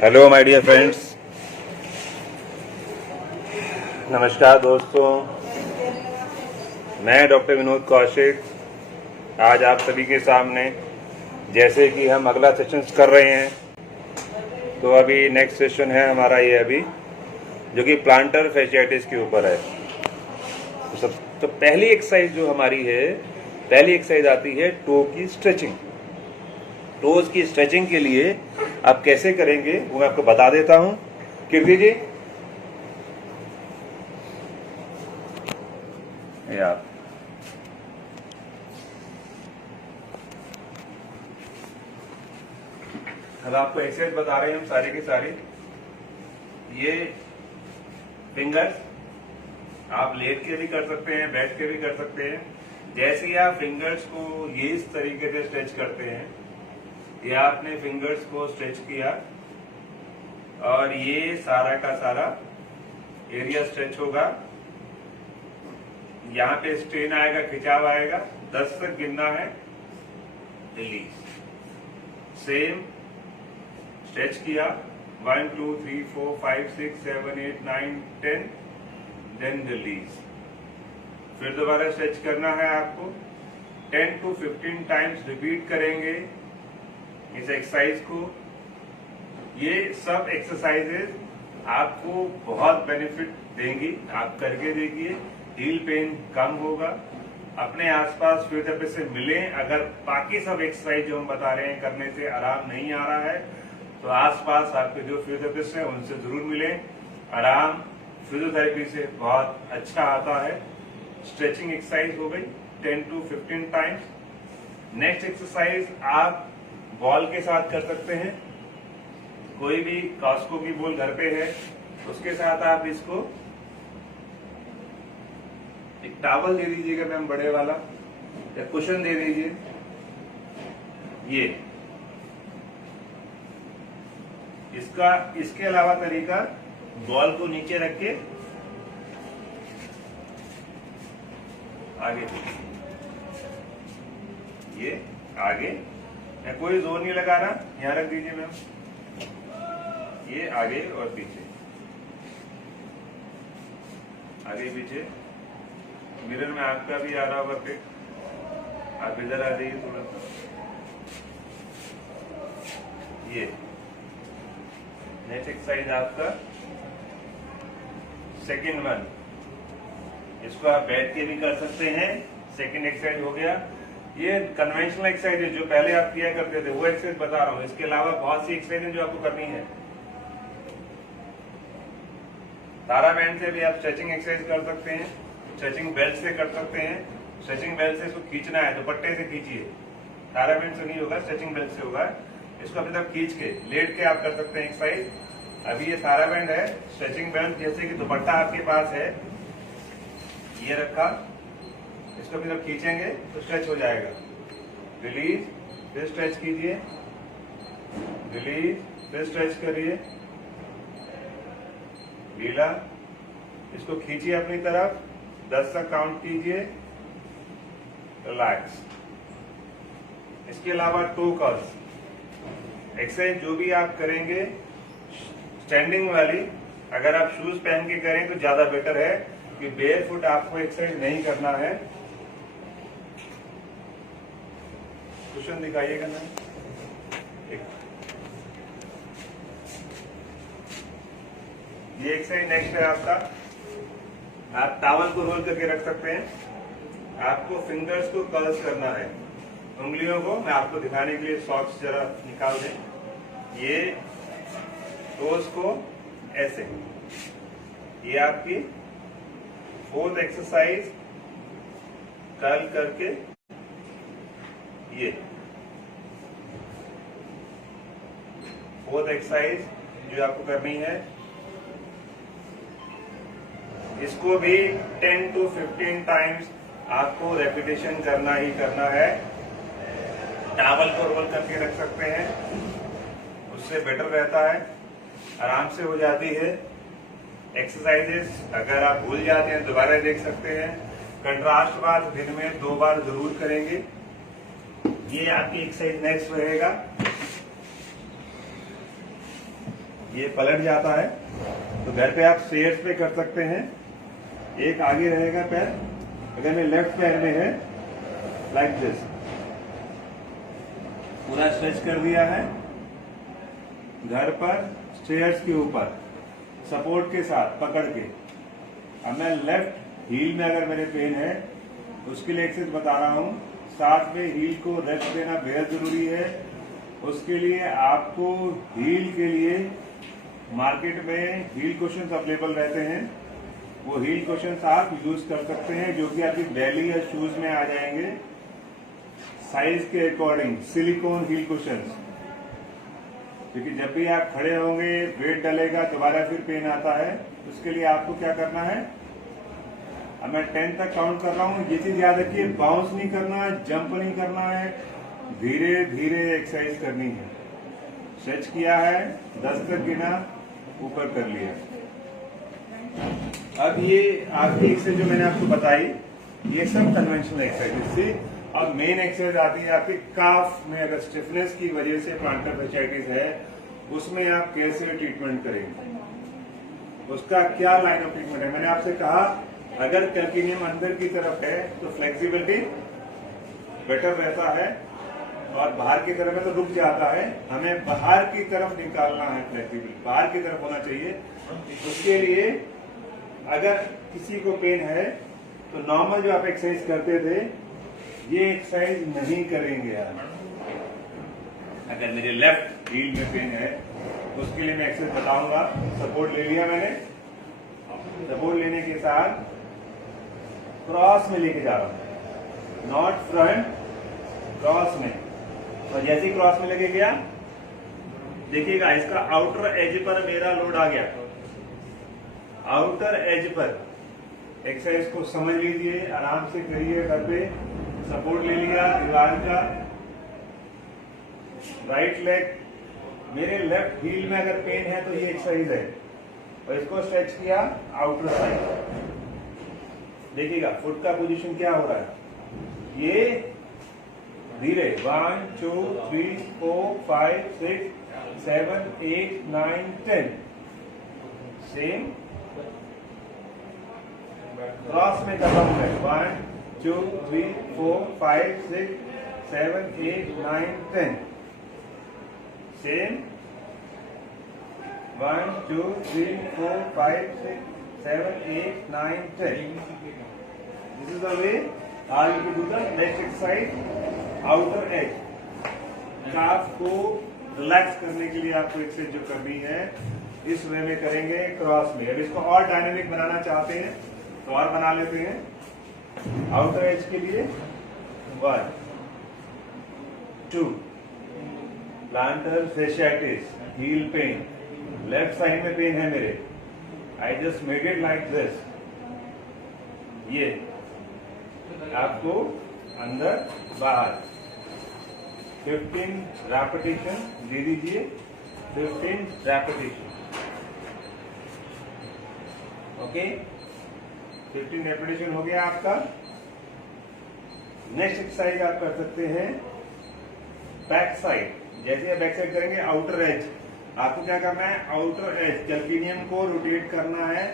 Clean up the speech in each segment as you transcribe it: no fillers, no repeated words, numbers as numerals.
Hello my dear friends, नमस्कार दोस्तों। मैं डॉक्टर विनोद कौशिक आज आप सभी के सामने, जैसे कि हम अगला सेशन कर रहे हैं, तो अभी नेक्स्ट सेशन है हमारा ये अभी, जो कि प्लांटर फैशियाटिस के ऊपर है। तो पहली एक्सरसाइज जो हमारी है, पहली एक्सरसाइज आती है टो की स्ट्रेचिंग। टोज की स्ट्रेचिंग के लिए आप कैसे करेंगे वो मैं आपको बता देता हूं। कीर्ति जी, आप अब आपको एक्सरसाइज बता रहे हैं हम सारी की सारी। ये फिंगर्स आप लेट के भी कर सकते हैं, बैठ के भी कर सकते हैं। जैसे ही आप फिंगर्स को ये इस तरीके से स्ट्रेच करते हैं, ये आपने फिंगर्स को स्ट्रेच किया और ये सारा का सारा एरिया स्ट्रेच होगा। यहाँ पे स्ट्रेन आएगा, खिंचाव आएगा, 10 तक गिनना है, रिलीज। सेम स्ट्रेच किया, 1 2 3 4 5 6 7 8 9 10, देन रिलीज। फिर दोबारा स्ट्रेच करना है आपको, 10 to 15 टाइम्स रिपीट करेंगे इस एक्सरसाइज को। ये सब एक्सरसाइजेज आपको बहुत बेनिफिट देंगी, आप करके देखिए, हील पेन कम होगा। अपने आसपास फिजियोथेरेपिस्ट से मिलें। अगर बाकी सब एक्सरसाइज जो हम बता रहे हैं करने से आराम नहीं आ रहा है, तो आसपास आपके जो फिजियोथेरेपिस्ट हैं उनसे जरूर मिलें। आराम फिजियोथेरेपी से बहुत अच्छा आता है। स्ट्रेचिंग एक्सरसाइज हो गई 10 to 15 टाइम्स। नेक्स्ट एक्सरसाइज आप बॉल के साथ कर सकते हैं। कोई भी कॉस्को की बॉल घर पे है, उसके साथ आप इसको एक टॉवल दे दीजिएगा मैम, बड़े वाला, या कुशन दे दीजिए। ये इसके अलावा तरीका, बॉल को नीचे रख के आगे, ये आगे, मैं कोई जोर नहीं लगा रहा, यहां रख दीजिए मैम। ये आगे और पीछे, आगे पीछे। मिरर में आपका भी आ रहा होगा पिक, आप इधर आ जाइए थोड़ा सा। ये नेक्स्ट एक्सरसाइज आपका सेकंड वन, इसको आप बैठ के भी कर सकते हैं। सेकंड एक्सरसाइज हो गया। ये कन्वेंशनल एक्सरसाइज है जो पहले आप किया करते थे, वो एक्सरसाइज बता रहा हूँ। इसके अलावा बहुत सी एक्सरसाइज है जो आपको करनी है। तारा बैंड से भी आप स्ट्रेचिंग एक्सरसाइज कर सकते हैं, स्ट्रेचिंग बेल्ट से कर सकते हैं। स्ट्रेचिंग बेल्ट से इसको खींचना है, दुपट्टे से खींचिए, तारा बैंड से नहीं होगा, स्ट्रेचिंग बेल्ट से होगा। इसको अपनी तरफ खींच के लेट के आप कर सकते हैं एक्सरसाइज। अभी ये तारा बैंड है, स्ट्रेचिंग बेल्ट जैसे कि दुपट्टा आपके पास है, ये रखा, इसको अपनी तरफ खींचेंगे तो स्ट्रेच हो जाएगा। रिलीज, फिर स्ट्रेच कीजिए, रिलीज, फिर स्ट्रेच करिए, ढीला, इसको खींचिए अपनी तरफ, 10 तक काउंट कीजिए, रिलैक्स। इसके अलावा टो कर्ल्स एक्सरसाइज जो भी आप करेंगे स्टैंडिंग वाली, अगर आप शूज पहन के करें तो ज्यादा बेटर है कि बेयर फुट आपको एक्सरसाइज नहीं करना है। क्वेश्चन दिखाइएगा ना, ये एक्सरसाइज नेक्स्ट है आपका। आप टॉवल को रोल करके रख सकते हैं। आपको फिंगर्स को कर्ल्स करना है, उंगलियों को। मैं आपको दिखाने के लिए सॉक्स जरा निकाल दें। ये टोज को ऐसे, ये आपकी फोर्थ एक्सरसाइज, कर्ल करके ये फोर्थ एक्सरसाइज जो आपको करनी है। इसको भी 10 to 15 टाइम्स आपको रेपिटेशन करना ही करना है। टॉवल को रोल करके रख सकते हैं, उससे बेटर रहता है, आराम से हो जाती है। एक्सरसाइजेस अगर आप भूल जाते हैं दोबारा देख सकते हैं। कंट्रास्ट बार दिन में 2 बार जरूर करेंगे। ये आपकी एक्सरसाइज नेक्स्ट रहेगा। ये पलट जाता है। तो घर पे आप स्टेयर्स पे कर सकते हैं। एक आगे रहेगा पैर, अगर मैं लेफ्ट पैर में है लाइक दिस, पूरा स्ट्रेच कर दिया है। घर पर स्टेयर्स के ऊपर सपोर्ट के साथ पकड़ के, अब मैं लेफ्ट हील में अगर मेरे पेन है उसके लिए एक्सरसाइज बता रहा हूं। साथ में हील को रेस्ट देना बेहद जरूरी है। उसके लिए आपको हील के लिए मार्केट में हील कुशन्स अवेलेबल रहते हैं। वो हील कुशन्स आप यूज कर सकते हैं, जो कि आपकी बैली या शूज में आ जाएंगे साइज के अकॉर्डिंग। सिलिकॉन हील कुशन्स, क्योंकि जब भी आप खड़े होंगे वेट डलेगा, दोबारा फिर पेन आता है। उसके लिए आपको क्या करना है, अब मैं 10 तक काउंट कर रहा हूं। ये चीज याद रखिए, बाउंस नहीं करना है, जंप नहीं करना है, धीरे धीरे एक्सरसाइज करनी है। स्ट्रेच किया है, 10 तक गिना, ऊपर कर लिया। अब ये आपकी एक्सरसाइज जो मैंने आपको बताई, ये सब कन्वेंशनल एक्सरसाइज थी। अब मेन एक्सरसाइज आती है आपकी काफ में। अगर स्टिफनेस की वजह से प्लांटर फैसाइटिस है, उसमें आप कैसे ट्रीटमेंट करेंगे, उसका क्या लाइन ऑफ ट्रीटमेंट है। मैंने आपसे कहा अगर कैल्किनियम अंदर की तरफ है तो फ्लेक्सिबिलिटी बेटर रहता है, और बाहर की तरफ है तो रुक जाता है। हमें बाहर की तरफ निकालना है, फ्लेक्सिबिलिटी बाहर की तरफ होना चाहिए। उसके लिए अगर किसी को पेन है तो नॉर्मल जो आप एक्सरसाइज करते थे ये एक्सरसाइज नहीं करेंगे आप। अगर मेरे लेफ्ट हील में पेन है उसके लिए मैं एक्सरसाइज बताऊंगा। सपोर्ट ले लिया मैंने, सपोर्ट लेने के साथ क्रॉस में लेके जा रहा हूं, नॉट फ्रंट, क्रॉस में। और जैसे ही क्रॉस में लेके गया, देखिएगा इसका आउटर एज पर मेरा लोड आ गया। आउटर एज पर एक्सरसाइज को समझ लीजिए, आराम से करिए। घर पे सपोर्ट ले लिया दीवार का, राइट लेग मेरे लेफ्ट हील में अगर पेन है तो ये एक्सरसाइज है, और इसको स्ट्रेच किया आउटर साइड। देखिएगा फुट का पोजीशन क्या हो रहा है, ये धीरे 1 2 3 4 5 6 7 8 9 10 सेम क्रॉस में कर रहा हूं मैं। 1 2 3 4 5 6 7 8 9 10 same 1 2 3 4 5 6 7 8 9 10। This is the way how you do the next exercise, outer edge। काफ को रिलैक्स करने के लिए आपको एक्सरसाइज जो करनी है इस वे में करेंगे, क्रॉस में। अब इसको और डायनेमिक बनाना चाहते हैं तो और बना लेते हैं। आउटर एज के लिए 1 2 planter fasciitis, heal pen, left side में पेन है मेरे, I just made it like this. ये आपको अंदर बाहर 15 रेपिटेशन दे दीजिए, 15 रेपिटेशन। ओके, 15 रेपिटेशन हो गया आपका। नेक्स्ट एक्सरसाइज आप कर सकते हैं बैक साइड। जैसे आप बैक साइड करेंगे, आउटर एज आपको क्या करना है, आउटर एज कैल्किनियम को रोटेट करना है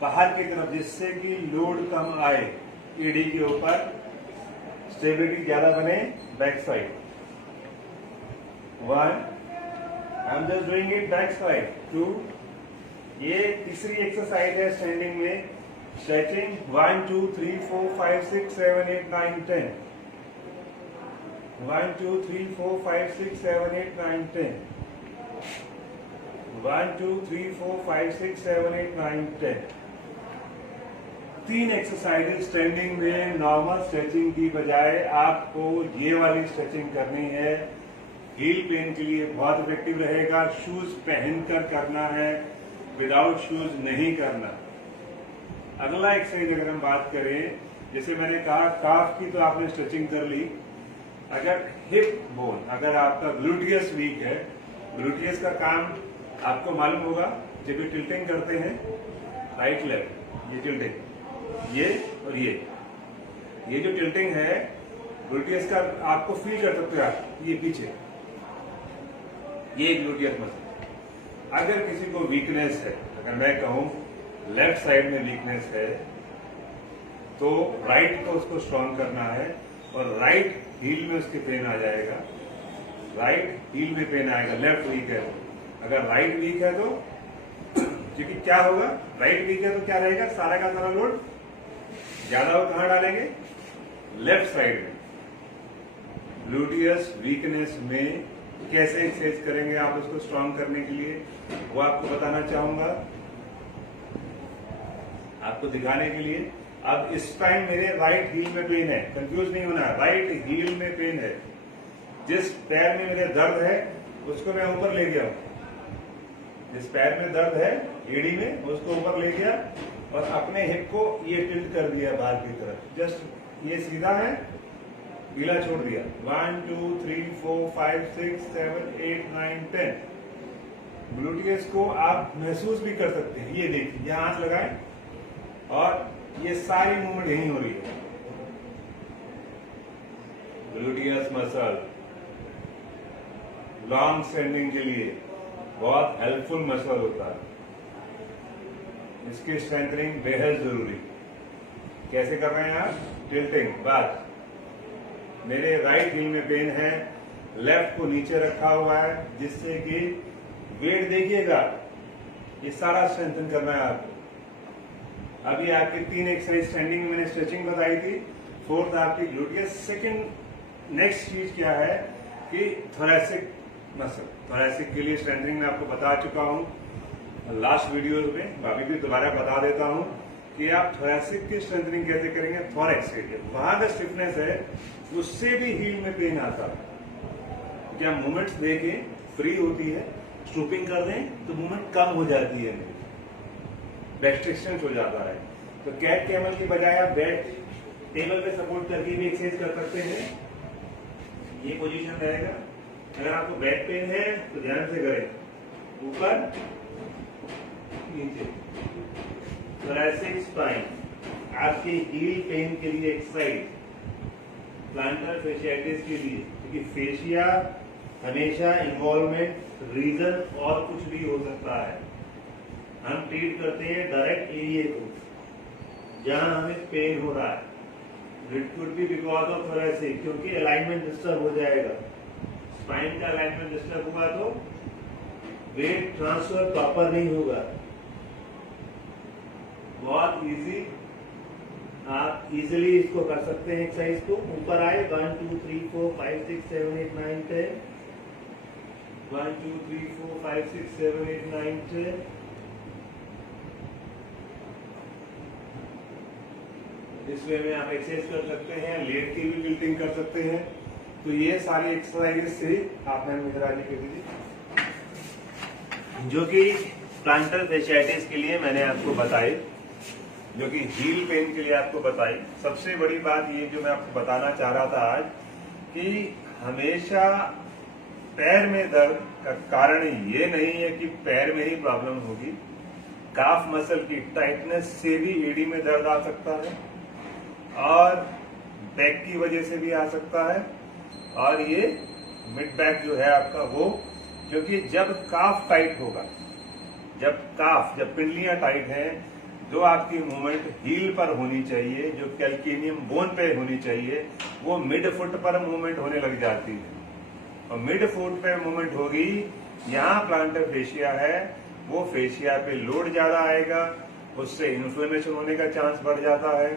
बाहर की तरफ, जिससे कि लोड कम आए एडी के ऊपर, स्टेबिलिटी ज्यादा बने। Back side 1, I am just doing it back side. 2, ये तीसरी एक्सरसाइज है स्टैंडिंग में, स्ट्रेचिंग। 1 2 3 4 5 6 7 8 9 10 1 2 3 4 5 6 7 8 9 10 1 2 3 4 5 6 7 8 9 10। 3 एक्सरसाइजेज स्टैंडिंग में नॉर्मल स्ट्रेचिंग की बजाय आपको ये वाली स्ट्रेचिंग करनी है। हील पेन के लिए बहुत इफेक्टिव रहेगा। शूज पहनकर करना है, विदाउट शूज नहीं करना। अगला एक्सरसाइज अगर हम बात करें, जैसे मैंने कहा काफ की तो आपने स्ट्रेचिंग कर ली। अगर हिप बोन, अगर आपका ग्लूटियस वीक है, ग्लूटियस का काम आपको मालूम होगा, जब भी टिल्टिंग करते हैं राइट लेग, ये टिल्टिंग, ये और ये जो टिल्टिंग है ग्लूटियस का, आपको फील कर सकते हो आप, ये पीछे, ये ग्लूटियस मसल। अगर किसी को वीकनेस है, अगर मैं कहूं लेफ्ट साइड में वीकनेस है, तो राइट को उसको स्ट्रॉन्ग करना है और राइट हील में उसके पेन आ जाएगा, राइट हील में पेन आएगा। लेफ्ट वीक है तो, अगर राइट वीक है तो, क्योंकि क्या होगा, राइट वीक है तो क्या रहेगा, सारा का सारा लोड ज्यादा वो कहां डालेंगे, लेफ्ट साइड में। ग्लूटियस वीकनेस में कैसे एक्सरसाइज करेंगे आप उसको स्ट्रॉन्ग करने के लिए, वो आपको बताना चाहूंगा, आपको दिखाने के लिए। अब इस टाइम मेरे राइट हील में पेन है, कंफ्यूज नहीं होना, राइट हील में पेन है। जिस पैर में मेरे दर्द है उसको मैं ऊपर ले गया हूं, जिस पैर में दर्द है एड़ी में उसको ऊपर ले गया और अपने हिप को ये टिल्ट कर दिया बाहर की तरफ, जस्ट ये सीधा है, गीला छोड़ दिया। 1 2 3 4 5 6 7 8 9 10। ग्लूटियस को आप महसूस भी कर सकते हैं, ये देखिए यहां हाथ लगाएं और ये सारी मूवमेंट यही हो रही है। ग्लूटियस मसल लॉन्ग स्टैंडिंग के लिए बहुत हेल्पफुल मसल होता है, इसकी स्ट्रेंथनिंग बेहद जरूरी। कैसे कर रहे हैं आप, टिल्टिंग। बस मेरे राइट हील में पेन है, लेफ्ट को नीचे रखा हुआ है, जिससे कि वेट देखिएगा, ये सारा स्ट्रेंथन करना है आपको। अभी आपकी 3 एक्सरसाइज स्टैंडिंग में मैंने स्ट्रेचिंग बताई थी, 4th आपकी ग्लूटियस। सेकंड नेक्स्ट चीज क्या है कि थोरैसिक मसल, थोरैसिक के लिए स्ट्रेंथनिंग मैं आपको बता चुका हूं लास्ट वीडियो में, अभी भी दोबारा बता देता हूं कि आप थोरैसिक की स्ट्रेंथनिंग कैसे करेंगे। थोरैक्स एरिया वहां का स्टिफनेस है, उससे भी हील में पेन आता है। क्या मूवमेंट्स देखें, फ्री होती है, स्टूपिंग कर दें तो मूवमेंट कम हो जाती है, बैक हो जाता है। तो कैट कैमल की बजाय आप बैक टेबल पे सपोर्ट करके भी एक्सरसाइज कर सकते हैं, ये पोजीशन रहेगा। अगर आपको बैक पेन है तो ध्यान से करें, ऊपर नीचे। थोरैसिक स्पाइन, आपके हील पेन के लिए एक्सरसाइज, प्लांटर फेशियाइटिस के लिए, क्योंकि फेशिया हमेशा इन्वॉल्वमेंट रीजन और कुछ भी हो सकता है। हम ट्रीट करते हैं डायरेक्ट एरिया को जहां हमें पेन हो रहा है। It could be because of thoracic, क्योंकि अलाइनमेंट डिस्टर्ब हो जाएगा। स्पाइन का अलाइनमेंट डिस्टर्ब हुआ तो वेट ट्रांसफर प्रॉपर नहीं होगा। बहुत इजी, आप इजीली इसको कर सकते हैं एक्सरसाइज को। ऊपर आए 1 2 3 4 5 6 7 8 9 10, 1 2 3 4 5 6 7 8 9 10। इस वे में आप एक्सरसाइज कर सकते हैं, लेट की भी बिल्डिंग कर सकते हैं। तो ये सारी एक्सरसाइज से आपने मिश्रा जी के दीजिए, जो कि प्लांटर फेशियाइटिस के लिए मैंने आपको बताई, जो कि हील पेन के लिए आपको बताई। सबसे बड़ी बात ये जो मैं आपको बताना चाह रहा था आज, कि हमेशा पैर में दर्द का कारण ये नहीं है कि पैर में ही प्रॉब्लम होगी, काफ मसल की टाइटनेस से भी एडी में दर्द आ सकता है और बैक की वजह से भी आ सकता है। और ये मिड बैक जो है आपका वो, क्योंकि जब काफ टाइट होगा, जब पिंडलियां टाइट हैं, जो आपकी मूवमेंट हील पर होनी चाहिए, जो कैल्केनियम बोन पे होनी चाहिए, वो मिड फुट पर मूवमेंट होने लग जाती है। और मिड फुट पे मूवमेंट होगी, यहाँ प्लांटर फेशिया है, वो फेशिया पे लोड ज्यादा आएगा, उससे इन्फ्लेमेशन होने का चांस बढ़ जाता है।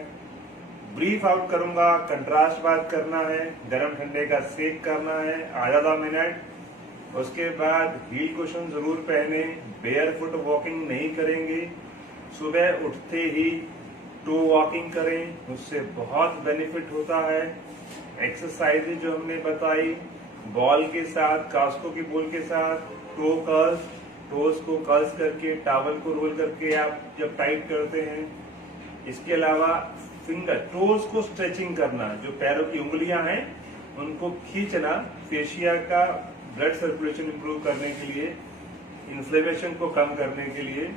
ब्रीफ आउट करूंगा, कंट्रास्ट बात करना है, गर्म ठंडे का सेक करना है आधा मिनट। उसके बाद हील कुशन जरूर पहने, बेयर फुट वॉकिंग नहीं करेंगे, सुबह उठते ही टो वॉकिंग करें, उससे बहुत बेनिफिट होता है। एक्सरसाइजेज जो हमने बताई, बॉल के साथ, कास्को की बॉल के साथ, टो कर्ल्स, टोज को कर्ल्स करके, टावल को रोल करके आप जब टाइट करते हैं। इसके अलावा फिंगर टोज को स्ट्रेचिंग करना, जो पैरों की उंगलियां हैं उनको खींचना, फेशिया का ब्लड सर्कुलेशन इंप्रूव करने के लिए, इन्फ्लेमेशन को कम करने के लिए।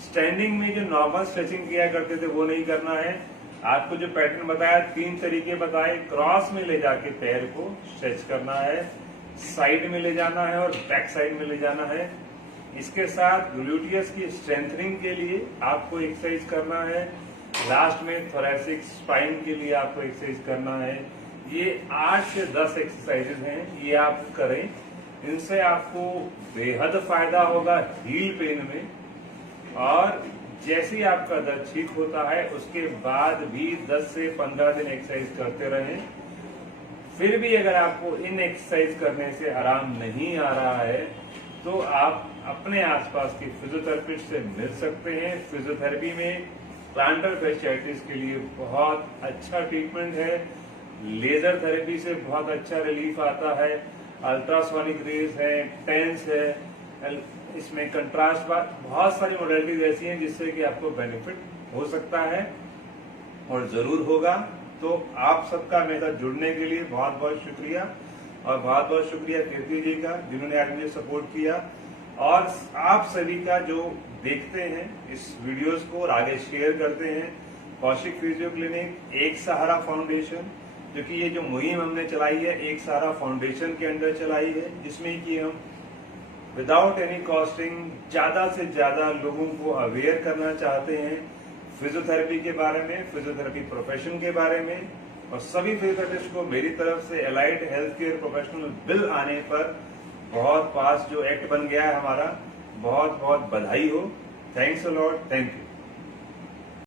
स्टैंडिंग में जो नॉर्मल स्ट्रेचिंग किया करते थे वो नहीं करना है। आपको जो पैटर्न बताया, 3 तरीके बताए, क्रॉस में ले जाके पैर को स्ट्रेच करना है, साइड में ले जाना है और बैक साइड में ले जाना है। इसके साथ ग्लूटियस की स्ट्रेंथनिंग के लिए आपको एक्सरसाइज करना है। लास्ट में थोरैसिक स्पाइन के लिए आपको एक्सरसाइज करना है। ये 8 से 10 एक्सरसाइजेज हैं, ये आप करें। इनसे आपको बेहद फायदा होगा हील पेन में। और जैसे ही आपका दर्द ठीक होता है उसके बाद भी 10 से 15 दिन एक्सरसाइज करते रहें। फिर भी अगर आपको इन एक्सरसाइज करने से आराम नहीं आ रहा है तो आप अपने आसपास के फिजियोथेरेपिस्ट से मिल सकते हैं। फिजियोथेरेपी में प्लांटर फैस्चाइटिस के लिए बहुत अच्छा ट्रीटमेंट है। लेजर थेरेपी से बहुत अच्छा रिलीफ आता है। अल्ट्रासोनिक रेज है, टेंस है, इसमें कंट्रास्ट बहुत सारी मॉडलिटीज ऐसी हैं जिससे कि आपको बेनिफिट हो सकता है और जरूर होगा। तो आप सबका मेरे साथ जुड़ने के लिए बहुत बहुत शुक्रिया। और बहुत बहुत शुक्रिया कीर्ति जी का जिन्होंने आज मुझे सपोर्ट किया। और आप सभी का जो देखते हैं इस वीडियोस को और आगे शेयर करते हैं। कौशिक फिजियो क्लिनिक, एक सहारा फाउंडेशन, जो कि ये जो मुहिम हमने चलाई है एक सहारा फाउंडेशन के अंदर चलाई है, जिसमें कि हम विदाउट एनी कॉस्टिंग ज्यादा से ज्यादा लोगों को अवेयर करना चाहते हैं फिजियोथेरेपी के बारे में, फिजियोथेरेपी प्रोफेशन के बारे में। और सभी फिजियोथेरेपिस्ट को मेरी तरफ से allied health care professional bill आने पर बहुत पास जो एक्ट बन गया है हमारा, बहुत बहुत बधाई हो। Thanks a lot, thank you.